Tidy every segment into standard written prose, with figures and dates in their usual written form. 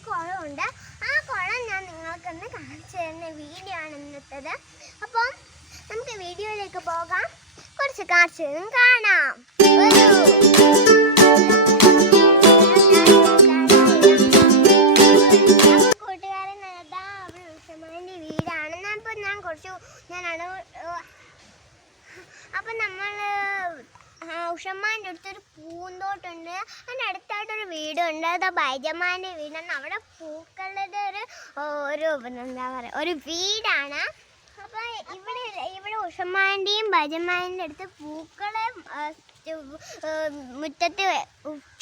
ഒരു കുളമുണ്ട്. ആ കുളം ഞാൻ നിങ്ങൾക്കൊന്ന് കാണിച്ചു തരുന്ന വീഡിയോ ആണ് ഇന്നത്തേത്. അപ്പം നമുക്ക് വീഡിയോയിലേക്ക് പോകാം. കുറച്ച് കാഴ്ചകളും കാണാം. കൂട്ടുകാരൻ അവിടെ ഉഷമാൻ്റെ വീടാണ്. അപ്പം നമ്മൾ ഉഷമാൻ്റെ അടുത്തൊരു പൂന്തോട്ടുണ്ട്. അതിൻ്റെ അടുത്തായിട്ടൊരു വീടുണ്ട്. അത് ബൈജമാൻ്റെ വീടാണ്. അവിടെ പൂക്കളുടെ എന്താ പറയുക, ഒരു വീടാണ്. അപ്പം ഇവിടെ ഉഷമാൻ്റെയും ബൈജമാൻ്റെ അടുത്ത് പൂക്കളെ മുറ്റത്ത്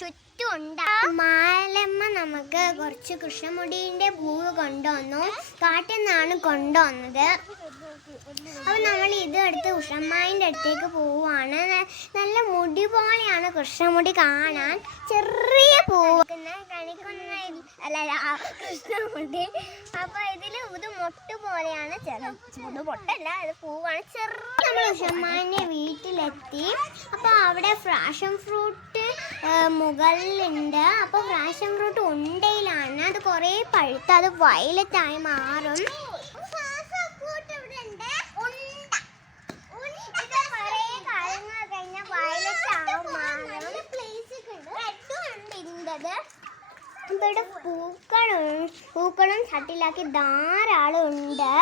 ചുറ്റുമുണ്ട്. മാലമ്മ നമുക്ക് കുറച്ച് കൃഷ്ണമുടീൻ്റെ പൂവ് കൊണ്ടുവന്നു. കാട്ടിൽ നിന്നാണ് കൊണ്ടുവന്നത്. അപ്പം നമ്മൾ ഇതെടുത്ത് ഉഷമ്മായിൻ്റെ അടുത്തേക്ക് പോവാണ്. നല്ല മുടി പോലെയാണ് കൃഷ്ണമുടി കാണാൻ. ചെറിയ പൂവ് കണിക്കൊന്ന കൃഷ്ണമുടി. അപ്പം ഇത് മൊട്ട് പോലെയാണ്. ഇത് മൊട്ടല്ല, ഇത് പൂവാണ്. നമ്മൾ ഉഷമ്മാൻ്റെ വീട്ടിലെത്തി. അപ്പോൾ അവിടെ ഫ്രാഷൻ ഫ്രൂട്ട് മുകളിലുണ്ട്. അപ്പോൾ ഫ്രാഷൻ ഫ്രൂട്ട് ഉണ്ടയിലാണ്. അത് കുറേ പഴുത്ത് അത് വയലറ്റായി മാറും. ഇവിടെ പൂക്കളും ചട്ടിലാക്കി ധാരാളം ഉണ്ട്.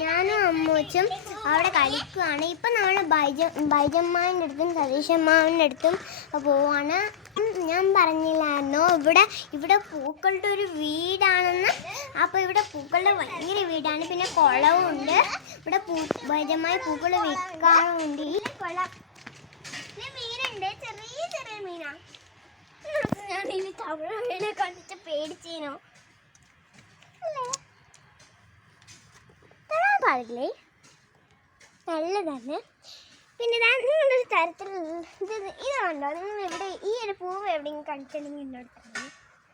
ഞാനും അമ്മൂച്ചും അവിടെ കളിക്കുകയാണ്. ഇപ്പം നമ്മൾ ബൈജമ്മാൻ്റെ അടുത്തും സതീശമ്മാവിൻ്റെ അടുത്തും പോവാണ്. ഞാൻ പറഞ്ഞില്ലായിരുന്നോ ഇവിടെ പൂക്കളുടെ ഒരു വീടാണെന്ന്. അപ്പോൾ ഇവിടെ പൂക്കളുടെ ഭയങ്കര വീടാണ്. പിന്നെ കുളവുണ്ട്. ഇവിടെ ബൈജമ്മായി പൂക്കൾ വിൽക്കാറുണ്ട്. ഈ കുളം മീനുണ്ട്, ചെറിയ ചെറിയ മീനാണ്. ഞാൻ ഇനി തവള കണ്ടിട്ട് പേടിച്ചേനോ പാടില്ലേ, നല്ലതാണ്. പിന്നെ നിങ്ങളൊരു തരത്തിലുള്ള ഇതുണ്ടോ, നിങ്ങൾ ഇവിടെ ഈ ഒരു പൂവ് എവിടെയെങ്കിലും കണ്ടിട്ടുണ്ടെങ്കിൽ എന്നോട്.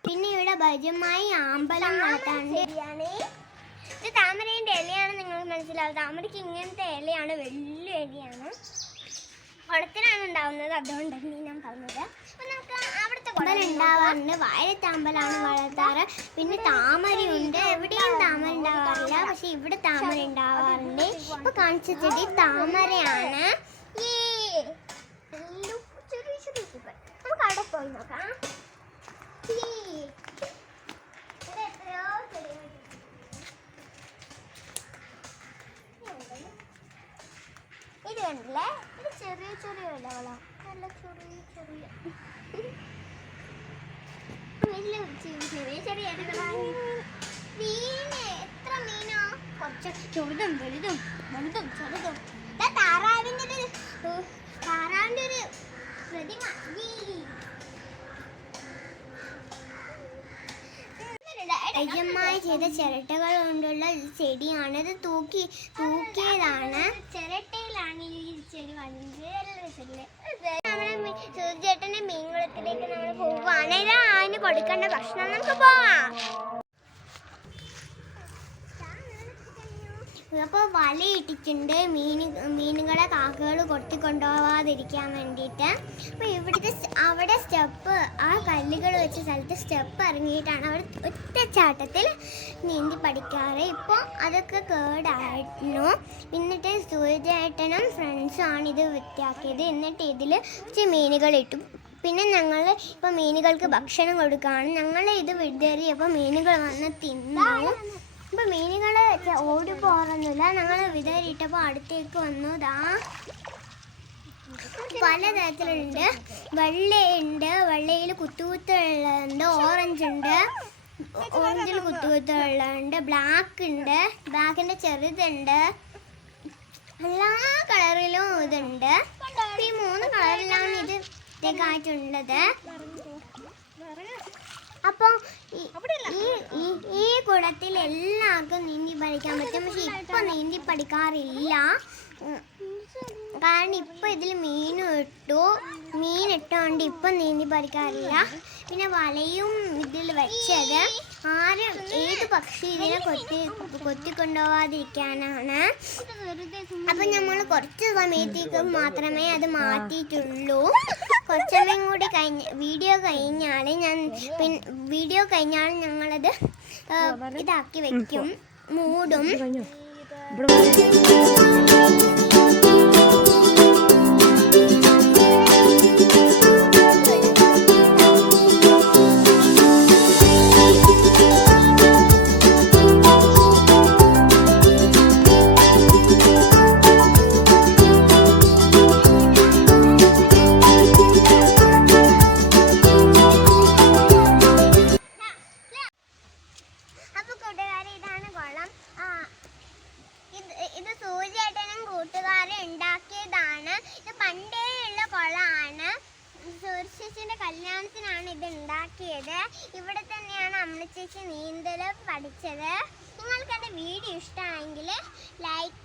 പിന്നെ ഇവിടെ ഭജമായി ആമ്പലം നടത്താണ്ട്. ഇത് താമരേൻ്റെ ഇലയാണ്. നിങ്ങൾ മനസ്സിലാവും, താമരയ്ക്ക് ഇങ്ങനത്തെ ഇലയാണ്, വലിയ ഇലയാണ്. കുളത്തിലാണ് ഉണ്ടാവുന്നത്. അതുകൊണ്ടാണ് ഞാൻ പറഞ്ഞത്. അപ്പം നമുക്ക് അവിടുത്തെ കുളം ഉണ്ടാവാറുണ്ട്. വയലത്താമ്പലാണ് വളർത്താറ്. പിന്നെ താമരയുണ്ട്. എവിടെയും താമര ഉണ്ടാവാറില്ല, പക്ഷെ ഇവിടെ താമര ഉണ്ടാവാറുണ്ട്. ഇപ്പൊ കാണിച്ച ചെടി താമരയാണ്. നമുക്ക് അവിടെ പോയി നോക്കാം. ഇത് കണ്ടില്ലേ, ഇത് ചെറിയ ചെറിയ ഇലകളാ, നല്ല ചെറിയ ചെറിയ ചെറിയ ഇലകളാണ്. മീന് എത്ര മീനോ, കുറച്ച് ചെറുതും വലുതും വലുതും ചെറുതും. താറാവിൻ്റെ ഒരു പ്രതിമ. യജമായി ചെയ്ത ചിരട്ടകൾ കൊണ്ടുള്ള ചെടിയാണ്. ഇത് തൂക്കിയതാണ്. ചിരട്ടയിലാണ് ഈ ചെടി വന്നത്. നമ്മുടെ സൂര്യേട്ടൻ്റെ മീൻകുളത്തിലേക്ക് നമ്മൾ പോവാണ്. അതിന് കൊടുക്കേണ്ട ഭക്ഷണം നമുക്ക് പോവാം. അപ്പോൾ വലയിട്ടിട്ടുണ്ട് മീനുകളെ കാക്കകൾ കൊണ്ടുപോകാതിരിക്കാൻ വേണ്ടിയിട്ട്. അപ്പോൾ അവിടെ സ്റ്റെപ്പ്, ആ കല്ലുകൾ വെച്ച സ്ഥലത്ത് സ്റ്റെപ്പ് ഇറങ്ങിയിട്ടാണ് അവർ ഒറ്റച്ചാട്ടത്തിൽ നീന്തി പഠിക്കാറ്. ഇപ്പോൾ അതൊക്കെ കേടായിരുന്നു. എന്നിട്ട് സൂര്യചേട്ടനും ഫ്രണ്ട്സും ആണ് ഇത് വൃത്തിയാക്കിയത്. എന്നിട്ട് ഇതിൽ കുറച്ച് മീനുകൾ ഇട്ടു. പിന്നെ ഞങ്ങൾ ഇപ്പോൾ മീനുകൾക്ക് ഭക്ഷണം കൊടുക്കുകയാണ്. ഞങ്ങൾ ഇത് വിടേറിയപ്പോൾ മീനുകൾ വന്ന് തിന്നു. ഇപ്പം മീനുകൾ ഓടി പോറൊന്നുമില്ല. ഞങ്ങൾ വിതറിയിട്ടപ്പോൾ അടുത്തേക്ക് വന്നതാ. പലതരത്തിലുണ്ട്. വെള്ളയുണ്ട്, വെള്ളയിൽ കുത്തുകുത്തുള്ളതുണ്ട്. ഓറഞ്ച് ഉണ്ട്, ഓറഞ്ചിൽ കുത്തുകുത്തുള്ളതുണ്ട്. ബ്ലാക്ക് ഉണ്ട്, ബ്ലാക്കിൻ്റെ ചെറുതുണ്ട്. എല്ലാ കളറിലും ഇതുണ്ട്. ഈ 3 കളറിലാണ് ഇത് ഇതേക്കായിട്ടുള്ളത്. അപ്പോൾ ഈ കുളത്തിൽ എല്ലാവർക്കും നീന്തി പഠിക്കാൻ പറ്റും. പക്ഷെ ഇപ്പം നീന്തി പഠിക്കാറില്ല. കാരണം ഇപ്പം ഇതിൽ മീനിട്ടുകൊണ്ട് ഇപ്പം നീന്തി പഠിക്കാറില്ല. പിന്നെ വലയും ഇതിൽ വെച്ചത് ഏത് പക്ഷി ഇതിനെ കൊത്തിക്കൊണ്ടുപോകാതിരിക്കാനാണ്. അപ്പം നമ്മൾ കുറച്ച് സമയത്തേക്ക് മാത്രമേ അത് മാറ്റിയിട്ടുള്ളൂ. കുറച്ചമ്മയും കൂടി വീഡിയോ കഴിഞ്ഞാൽ ഞങ്ങളത് ഇതാക്കി വെക്കും, മൂടും. അപ്പൊ കൂട്ടുകാരെ, ഇതാണ് കുളം. ഇത് സൂര്യേട്ടനും കൂട്ടുകാരും ഉണ്ടാക്കിയതാണ്. ഇത് പണ്ടേ ഉള്ള കുളമാണ്. സൂര്യചേച്ചിന്റെ കല്യാണത്തിനാണ് ഇത് ഉണ്ടാക്കിയത്. ഇവിടെ തന്നെയാണ് അമ്മ ചേച്ചി നീന്തൽ പഠിച്ചത്. നിങ്ങൾക്ക് എൻ്റെ വീഡിയോ ഇഷ്ടമായെങ്കിൽ ലൈക്ക്